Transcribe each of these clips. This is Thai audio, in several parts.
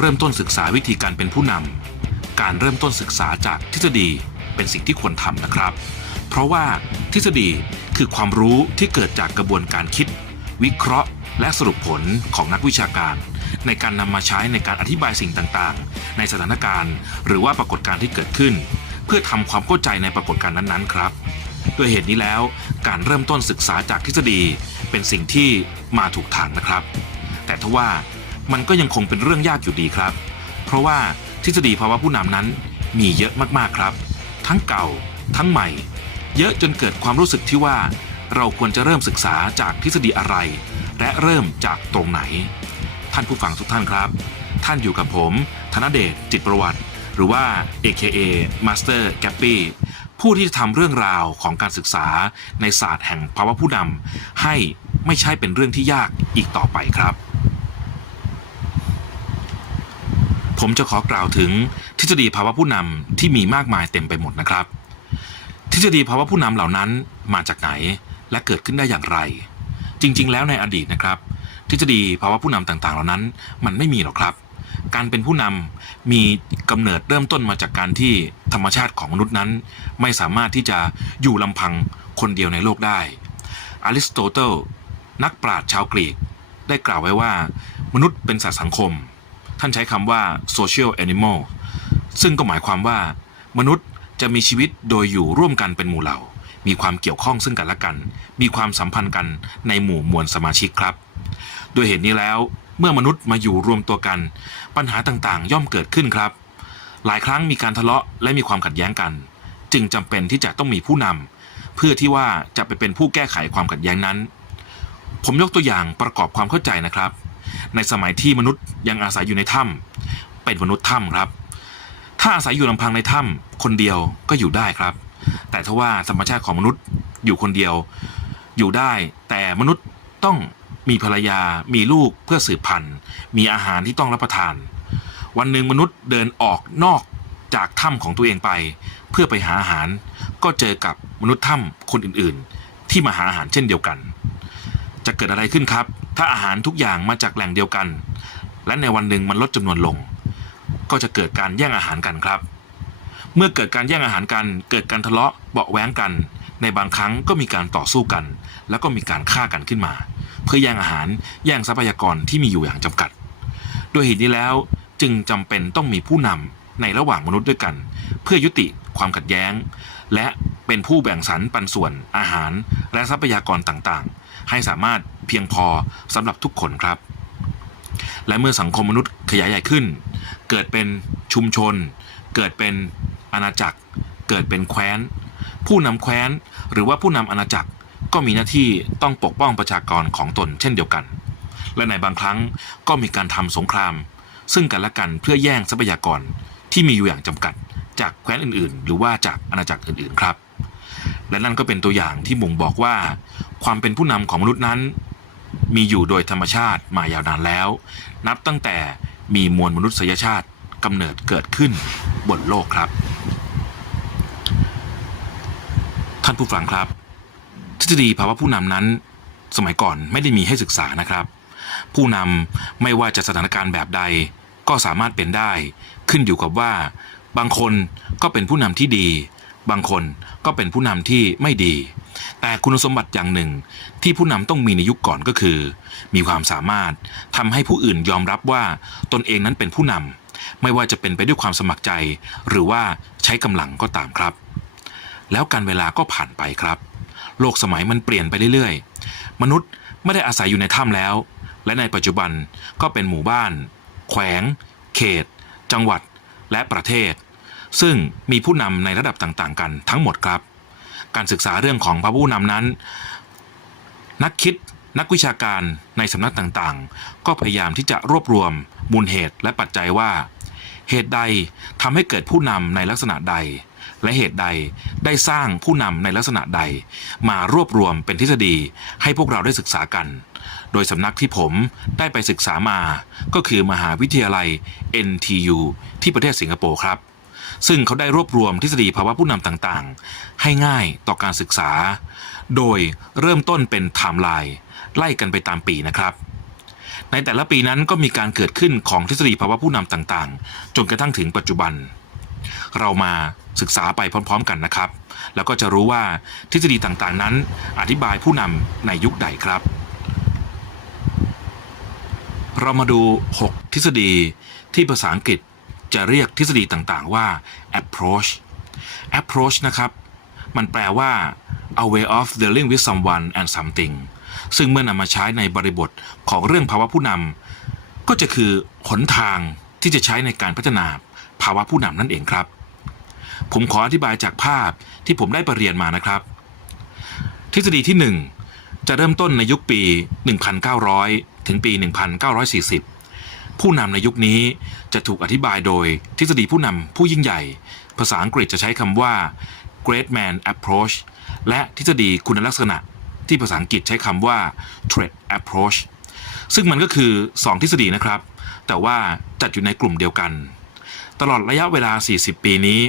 เริ่มต้นศึกษาวิธีการเป็นผู้นำการเริ่มต้นศึกษาจากทฤษฎีเป็นสิ่งที่ควรทำนะครับ เพราะว่าทฤษฎีคือความรู้ที่เกิดจากกระบวนการคิด วิเคราะห์ และสรุปผลของนักวิชาการ ในการนำมาใช้ในการอธิบายสิ่งต่างๆ ในสถานการณ์ หรือว่าปรากฏการณ์ที่เกิดขึ้น เพื่อทำความเข้าใจในปรากฏการณ์นั้นๆ ครับด้วยเหตุนี้แล้วการเริ่มต้นศึกษาจากทฤษฎีเป็นสิ่งที่มาถูกทางนะครับ แต่ทว่า มันก็ยังคงเป็นเรื่องยากอยู่ดีครับ เพราะว่าทฤษฎีภาวะผู้นำนั้นมีเยอะมากๆครับ ทั้งเก่า ทั้งใหม่ เยอะจนเกิดความรู้สึกที่ว่า เราควรจะเริ่มศึกษาจากทฤษฎีอะไร และเริ่มจากตรงไหน ท่านผู้ฟังทุกท่านครับ ท่านอยู่กับผม ธนเดชจิตประวัติ หรือว่า AKA Master g a p p y ผู้ที่จะทำเรื่องราวของการศึกษาในศาสตร์แห่งภาวะผู้นำให้ไม่ใช่เป็นเรื่องที่ยากอีกต่อไปครับ ผมจะขอกล่าวถึงทฤษฎีภาวะผู้นำที่มีมากมายเต็มไปหมดนะครับ ทฤษฎีภาวะผู้นำเหล่านั้นมาจากไหนและเกิดขึ้นได้อย่างไร จริง ๆ แล้วในอดีตนะครับ ทฤษฎีภาวะผู้นำต่างๆ เหล่านั้นมันไม่มีหรอกครับ การเป็นผู้นำมีกำเนิดเริ่มต้นมาจากการที่ธรรมชาติของมนุษย์นั้น ไม่สามารถที่จะอยู่ลำพังคนเดียวในโลกได้ อริสโตเติลนักปราชญ์ชาวกรีกได้กล่าวไว้ว่า มนุษย์เป็นสัตว์สังคม ท่านใช้คำว่า social animal ซึ่งก็หมายความว่ามนุษย์จะมีชีวิตโดยอยู่ร่วมกันเป็นหมู่เหล่า มีความเกี่ยวข้องซึ่งกันและกัน มีความสัมพันธ์กันในหมู่มวลสมาชิกครับ ด้วยเหตุนี้แล้ว เมื่อมนุษย์มาอยู่รวมตัวกัน ปัญหาต่างๆ ย่อมเกิดขึ้นครับ หลายครั้งมีการทะเลาะและมีความขัดแย้งกัน จึงจำเป็นที่จะต้องมีผู้นำเพื่อที่ว่าจะไปเป็นผู้แก้ไขความขัดแย้งนั้น ผมยกตัวอย่างประกอบความเข้าใจนะครับ ในสมัยที่มนุษย์ยังอาศัยอยู่ในถ้ำเป็นมนุษย์ถ้ำครับ ถ้าอาศัยอยู่ลำพังในถ้ำคนเดียวก็อยู่ได้ครับ แต่ถ้าว่าธรรมชาติของมนุษย์อยู่คนเดียวอยู่ได้ แต่มนุษย์ต้องมีภรรยา มีลูกเพื่อสืบพันธุ์ มีอาหารที่ต้องรับประทาน วันหนึ่งมนุษย์เดินออกนอกจากถ้ำของตัวเองไป เพื่อไปหาอาหาร ก็เจอกับมนุษย์ถ้ำคนอื่นๆ ที่มาหาอาหารเช่นเดียวกัน จะเกิดอะไรขึ้นครับ ถ้าอาหารทุกอย่างมาจากแหล่งเดียวกัน และในวันหนึ่งมันลดจำนวนลง ก็จะเกิดการแย่งอาหารกันครับ เมื่อเกิดการแย่งอาหารกัน เกิดการทะเลาะเบาะแว้งกัน ในบางครั้งก็มีการต่อสู้กัน แล้วก็มีการฆ่ากันขึ้นมา เพื่อแย่งอาหารแย่งทรัพยากรที่มีอยู่อย่างจำกัด ด้วยเหตุนี้แล้วจึงจำเป็นต้องมีผู้นำในระหว่างมนุษย์ด้วยกัน เพื่อยุติความขัดแย้ง และเป็นผู้แบ่งสรรปันส่วนอาหารและทรัพยากรต่างๆ ให้สามารถเพียงพอสำหรับทุกคนครับ และเมื่อสังคมมนุษย์ขยายใหญ่ขึ้น เกิดเป็นชุมชน เกิดเป็นอาณาจักร เกิดเป็นแคว้น ผู้นำแคว้น หรือว่าผู้นำอาณาจักรก็มีหน้าที่ต้องปกป้องประชากรของตนเช่นเดียวกัน และในบางครั้งก็มีการทำสงคราม ซึ่งกันและกันเพื่อแย่งทรัพยากรที่มีอยู่อย่างจำกัด จากแคว้นอื่นๆ หรือว่าจากอาณาจักรอื่นๆครับ และนั่นก็เป็นตัวอย่างที่บ่งบอกว่า ความเป็นผู้นำของมนุษย์นั้น มีอยู่โดยธรรมชาติมายาวนานแล้ว นับตั้งแต่มีมวลมนุษยชาติกำเนิดเกิดขึ้นบนโลกครับ ท่านผู้ฟังครับ ทฤษฎีภาวะผู้นำนั้น สมัยก่อนไม่ได้มีให้ศึกษานะครับ ผู้นำไม่ว่าจะสถานการณ์แบบใด ก็สามารถเป็นได้ ขึ้นอยู่กับว่า บางคนก็เป็นผู้นำที่ดี บางคนก็เป็นผู้นำที่ไม่ดี แต่คุณสมบัติอย่างหนึ่งที่ผู้นำต้องมีในยุคก่อนก็คือ มีความสามารถทำให้ผู้อื่นยอมรับว่าตนเองนั้นเป็นผู้นำไม่ว่าจะเป็นไปด้วยความสมัครใจ หรือว่าใช้กำลังก็ตามครับ แล้วการเวลาก็ผ่านไปครับ โลกสมัยมันเปลี่ยนไปเรื่อยๆ มนุษย์ไม่ได้อาศัยอยู่ในถ้ำแล้ว และในปัจจุบันก็เป็นหมู่บ้าน แขวง เขต จังหวัด และประเทศ ซึ่งมีผู้นำในระดับต่างๆ กันทั้งหมดครับ การศึกษาเรื่องของพระผู้นำนั้น นักคิดนักวิชาการในสำนักต่างๆ ก็พยายามที่จะรวบรวมมูลเหตุและปัจจัยว่า เหตุใดทำให้เกิดผู้นำในลักษณะใด และเหตุใดได้สร้างผู้นำในลักษณะใด มารวบรวมเป็นทฤษฎีให้พวกเราได้ศึกษากัน โดยสำนักที่ผมได้ไปศึกษามา ก็คือมหาวิทยาลัย NTU ที่ประเทศสิงคโปร์ครับ ซึ่งเขาได้รวบรวมทฤษฎีภาวะผู้นำต่างๆ ให้ง่ายต่อการศึกษา โดยเริ่มต้นเป็นไทม์ไลน์ไล่กันไปตามปีนะครับ ในแต่ละปีนั้นก็มีการเกิดขึ้นของทฤษฎีภาวะผู้นำต่างๆ จนกระทั่งถึงปัจจุบัน เรามาศึกษาไปพร้อม ๆ กันนะครับ แล้วก็จะรู้ว่าทฤษฎีต่างๆ นั้น อธิบายผู้นำในยุคใดครับ เรามาดู 6 ทฤษฎีที่ภาษาอังกฤษ จะเรียกทฤษฎีต่างๆว่า approach approach นะครับ มันแปลว่า a way of dealing with someone and something ซึ่งเมื่อนำมาใช้ในบริบทของเรื่องภาวะผู้นำก็จะคือหนทางที่จะใช้ในการพัฒนาภาวะผู้นำนั่นเองครับ ผมขออธิบายจากภาพที่ผมได้ไปเรียนมานะครับ ทฤษฎีที่ 1 จะเริ่มต้นในยุคปี 1900 ถึงปี 1940 ผู้นำในยุคนี้จะถูกอธิบายโดยทฤษฎีผู้นำผู้ยิ่งใหญ่ ภาษาอังกฤษจะใช้คำว่า great man approach และทฤษฎีคุณลักษณะ ที่ภาษาอังกฤษใช้คำว่า trait approach ซึ่งมันก็คือ 2 ทฤษฎีนะครับ แต่ว่าจัดอยู่ในกลุ่มเดียวกัน ตลอดระยะเวลา 40 ปีนี้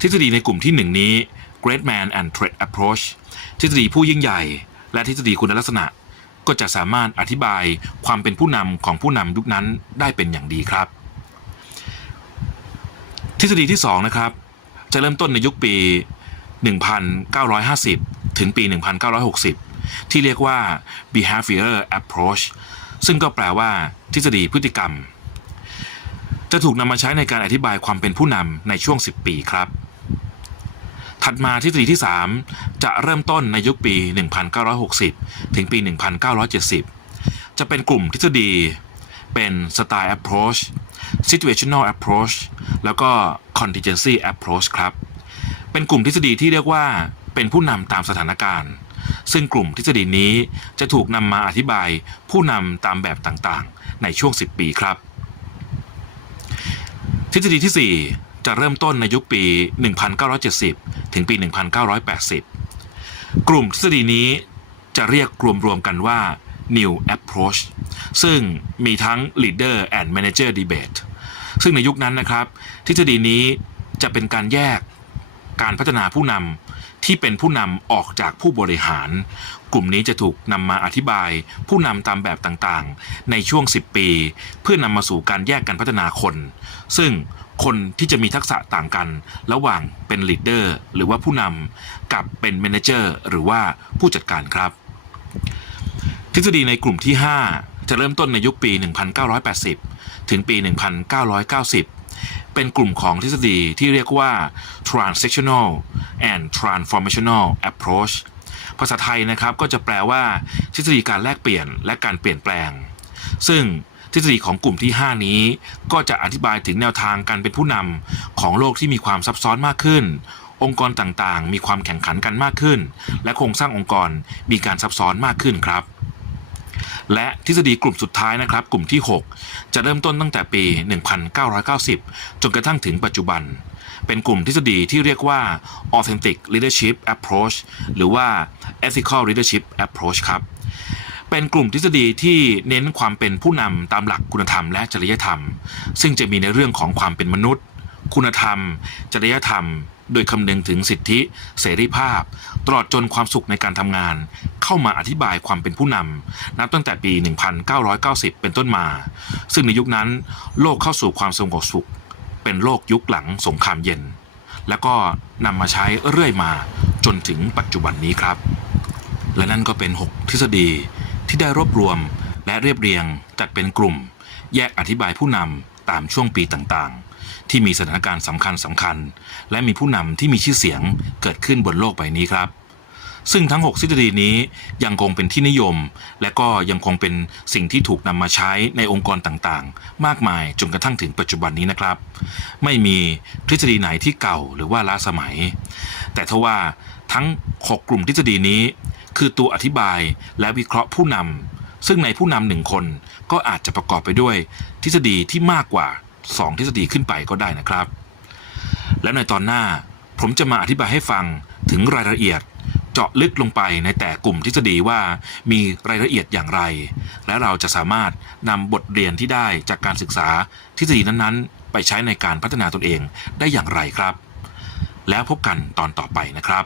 ทฤษฎีในกลุ่มที่ 1 นี้ Great Man and Trait Approach ทฤษฎีผู้ยิ่งใหญ่ และทฤษฎีคุณลักษณะ ก็จะสามารถอธิบายความเป็นผู้นำของผู้นำยุคนั้นได้เป็นอย่างดีครับ ทฤษฎีที่2นะครับจะเริ่มต้นในยุคปี 1950 ถึงปี 1960 ที่เรียกว่า behavior approach ซึ่งก็แปลว่า ทฤษฎีพฤติกรรม จะถูกนำมาใช้ในการอธิบายความเป็นผู้นำในช่วง 10 ปีครับ ถัดมาทฤษฎีที่ 3 จะเริ่มต้นในยุคปี 1960 ถึงปี 1970 จะเป็นกลุ่มทฤษฎี เป็น style approach situational approach แล้วก็ contingency approach ครับ เป็นกลุ่มทฤษฎีที่เรียกว่าเป็นผู้นำตามสถานการณ์ ซึ่งกลุ่มทฤษฎีนี้จะถูกนำมาอธิบายผู้นำตามแบบต่างๆ ในช่วง 10 ปีครับ ทฤษฎีที่ 4 จะเริ่มต้นในยุคปี 1970 ถึงปี 1980 กลุ่มทฤษฎีนี้จะเรียกรวมๆกันว่า New Approach ซึ่งมีทั้ง Leader and Manager Debate ซึ่งในยุคนั้นนะครับ ทฤษฎีนี้จะเป็นการแยกการพัฒนาผู้นำ ที่เป็นผู้นำออกจากผู้บริหาร กลุ่มนี้จะถูกนำมาอธิบาย ผู้นำตามแบบต่างๆ ในช่วง 10 ปี เพื่อนำมาสู่การแยกกันพัฒนาคน ซึ่งคนที่จะมีทักษะต่างกัน ระหว่างเป็นลีดเดอร์หรือว่าผู้นำกับเป็นเมนเจอร์หรือว่าผู้จัดการครับ ทฤษฎีในกลุ่มที่ 5 จะเริ่มต้นในยุคปี 1980 ถึงปี 1990 เป็นกลุ่มของทฤษฎีที่เรียกว่า transactional and transformational approach ภาษาไทยนะครับก็จะแปลว่า ทฤษฎีการแลกเปลี่ยนและการเปลี่ยนแปลง ซึ่งทฤษฎีของกลุ่มที่ 5 นี้ ก็จะอธิบายถึงแนวทางการเป็นผู้นำของโลกที่มีความซับซ้อนมากขึ้น องค์กรต่างๆ มีความแข่งขันกันมากขึ้น และโครงสร้างองค์กรมีการซับซ้อนมากขึ้นครับ และทฤษฎีกลุ่มสุดท้ายนะครับ กลุ่มที่ 6 จะเริ่มต้นตั้งแต่ปี 1990 จนกระทั่งถึงปัจจุบัน เป็นกลุ่มทฤษฎีที่เรียกว่า authentic leadership approach หรือว่า ethical leadership approach ครับเป็นกลุ่มทฤษฎีที่เน้นความเป็นผู้นำตามหลักคุณธรรมและจริยธรรม ซึ่งจะมีในเรื่องของความเป็นมนุษย์ คุณธรรม จริยธรรม โดยคำนึงถึงสิทธิเสรีภาพ ตลอดจนความสุขในการทำงาน เข้ามาอธิบายความเป็นผู้นำนับตั้งแต่ปี 1990 เป็นต้นมา ซึ่งในยุคนั้นโลกเข้าสู่ความสงบสุข เป็นโลกยุคหลังสงครามเย็น แล้วก็นำมาใช้เรื่อยมาจนถึงปัจจุบันนี้ครับ และนั่นก็เป็น 6 ทฤษฎีที่ได้รวบรวมและเรียบเรียงจัดเป็นกลุ่ม แยกอธิบายผู้นำตามช่วงปีต่างๆ ที่มีสถานการณ์สำคัญสำคัญ และมีผู้นำที่มีชื่อเสียงเกิดขึ้นบนโลกใบนี้ครับ ซึ่งทั้ง 6 ทฤษฎีนี้ยังคงเป็นที่นิยม และก็ยังคงเป็นสิ่งที่ถูกนำมาใช้ในองค์กรต่างๆ มากมายจนกระทั่งถึงปัจจุบันนี้นะครับ ไม่มีทฤษฎีไหนที่เก่าหรือว่าล้าสมัย แต่ทว่าทั้ง 6 กลุ่มทฤษฎีนี้ คือตัวอธิบายและวิเคราะห์ผู้นำซึ่งในผู้นำหนึ่งคนก็อาจจะประกอบไปด้วย ทฤษฎีที่มากกว่า 2 ทฤษฎีขึ้นไปก็ได้นะครับ และในตอนหน้าผมจะมาอธิบายให้ฟังถึงรายละเอียดเจาะลึกลงไปในแต่กลุ่มทฤษฎีว่ามีรายละเอียดอย่างไร และเราจะสามารถนำบทเรียนที่ได้จากการศึกษาทฤษฎีนั้นๆ ไปใช้ในการพัฒนาตนเองได้อย่างไรครับ แล้วพบกันตอนต่อไปนะครับ